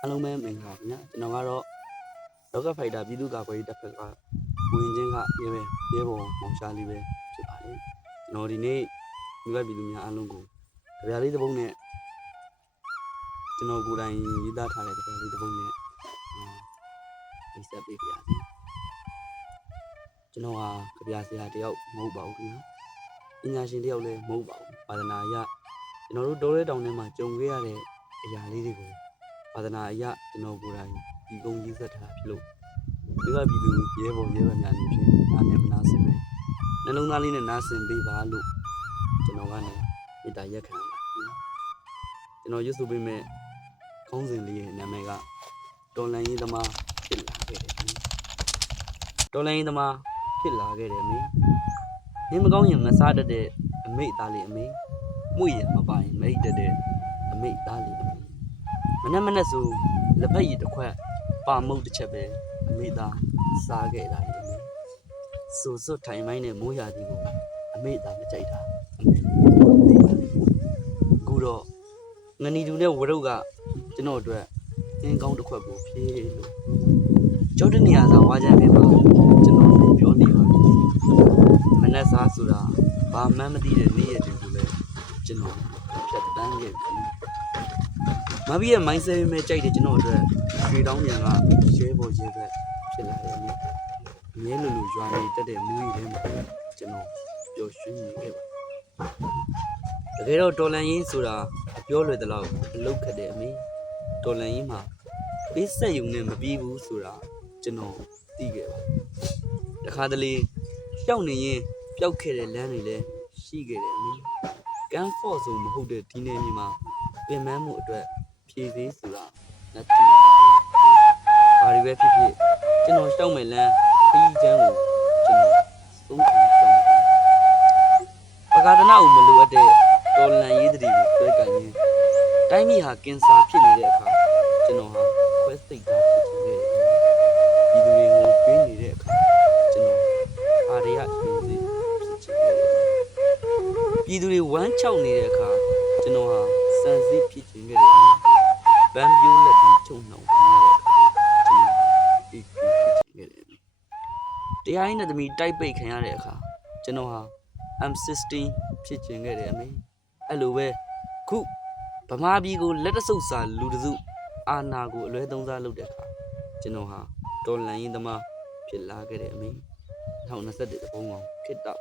အားလုံးပဲမင်္ဂလာပါခင်ဗျာကျွန်တော်ကတော့ Rocket Fighter ပြည်သူ့ကာကွယ်ရေးတပ်ဖွဲ့ကဝင်ချင်းကရဲဘော်မောင်ရှားလေးပဲဖြစ်ပါတယ်ကျွန်တော်ဒီနေ့ဒီဘက်ပြည်သူများအားလုံးကိုကြပြလေးတစ်ပုဒ်နဲ့ကျွန်တော်ကိုယ်တိုင်ရေးသားထားတဲ့ကြပြလေးတစ်ပုဒ်နဲ့ဒီဆက်ပေးပြရစီကျွန်တော်ဟာကြပြဆရာတယောက်မဟုတ်ပါဘူးခင်ဗျာပညာရှင်တယောက်လည်းမဟုတ်ပါဘူးပါဒနာအရကျွန်တော်တို့တောထဲတောင်ထဲမှာကြုံခဲ့ရတဲ့အရာလေးတွေကိုပါဒနာအရကျွန်တော်ကိုယ်တိုင်ဒီကုန်းရေးဆက်ထားဖြစ်လို့ဒီကပြည်သူရဲဘော်များနေဖြင့်အားနဲ့မနာဆင်ပဲနှလုံးသားလေးနဲ့နားဆင်ပေးပါလို့ကျွန်တော်ကနေမေတ္တာရက်ခံပါကျွန်တော်ရွတ်ဆိုပေးမဲ့ခေါင်းစဉ်လေးရဲ့နာမည်ကတော်လန်ရေးသမားဖြစ်လာခဲ့တယ်တော်လန်ရေးသမားဖြစ်လာခဲ့တယ်မင်းမကောင်းရင်မစားတတ်တဲ့အမိတ်သားလေးအမေမှုရမပိုင်မိတ်တတဲ့အမိတ်သားလေးမနဲ့ဆိုလက်ဖက်ရည်တစ်ခွက်ပါမုတ်တစ်ချက်ပဲအမေသားစားခဲ့တာလေဆိုစွတ်ထိုင်မိုင်းနဲ့မိုးရာသီကိုအမေသားမကြိုက်တာအမေအခုတော့ငနီတူနဲ့ဝရုတ်ကကျွန်တော်အတွက်အင်းကောင်းတစ်ခွက်ကိုဖြေးလို့ကျောင်းတနေရာဆောင်ဝါချမ်းပြင်မှာကျွန်တော်ပြောနေပါမနဲ့စားဆိုတာဘာမှမသိတဲ့နေ့ရက်တွေကိုလည်းကျွန်တော်ဖြတ်တန်းခဲ့ပြီမဘီရဲ့မိုင်းဆဲမဲ့ကြိုက်တယ်ကျွန်တော်အတွက်ရွှေတောင်းပြန်ကရဲဘော်ရဲဘက်ဖြစ်လာတယ်မြေအမြဲလိုရွာနေတက်တဲ့မူကြီးထဲမှာကျွန်တော်ပျော်ရွှင်နေခဲ့ပါတကယ်တော့တော်လန်ရင်းဆိုတာအပြောလွယ်တဲ့လောက်အလုတ်ခတ်တယ်အမေတော်လန်ရင်းမှာပေးဆက်ယုံနဲ့မပြီးဘူးဆိုတာကျွန်တော်သိခဲ့ပါတခါတလေပျောက်နေရင်ပျောက်ခဲ့တဲ့လမ်းတွေလည်းရှိခဲ့တယ်အမေကန်ဖော့ဆိုမဟုတ်တဲ့ဒီနေ့မှာပင်မမှုအတွက်ဖြည့်သေးဆိုတာလက်တည်ဘာတွေပဲဖြစ်ဖြစ်ကျွန်တော်ရှောက်မယ်လမ်းခရီးချမ်းကိုကျွန်တော်သုံးဆောင်ပကာဒနာကိုမလိုအပ်တဲ့တော်လန်ရေးတည်းကိုတွဲကန်ရင်းတိုင်းပြည်ဟာကင်ဆာဖြစ်နေတဲ့အခါကျွန်တော်ဟာခွဲစိတ်သားဖြစ်နေတယ်ဒီလူတွေကိုကျွေးနေတဲ့အခါကျွန်တော်အာရရရှင်စီဖြစ်နေတယ်ပြည်သူတွေဝမ်းချောက်နေတဲ့အခါကျွန်တော်ဟာစံစည်းဖြစ်နေခဲ့တယ်ဗန်ပြိုးလက်တွေချုံနှောင်ခံရတဲ့အခါကျွန်တော်အေးဖြစ်နေခဲ့တယ်တရားရင်းနဲ့သမီးတိုက်ပိတ်ခံရတဲ့အခါကျွန်တော်ဟာ M16 ဖြစ်ကျင်ခဲ့တယ်အမေအဲ့လိုပဲခုဗမာပြည်ကိုလက်တဆုပ်စာလူတစုအာနာကိုအလွဲသုံးစားလုပ်တဲ့အခါကျွန်တော်ဟာတော်လန်ရင်သမားဖြစ်လာခဲ့တယ်အမေ2021တပုံကောင်ခစ်တော့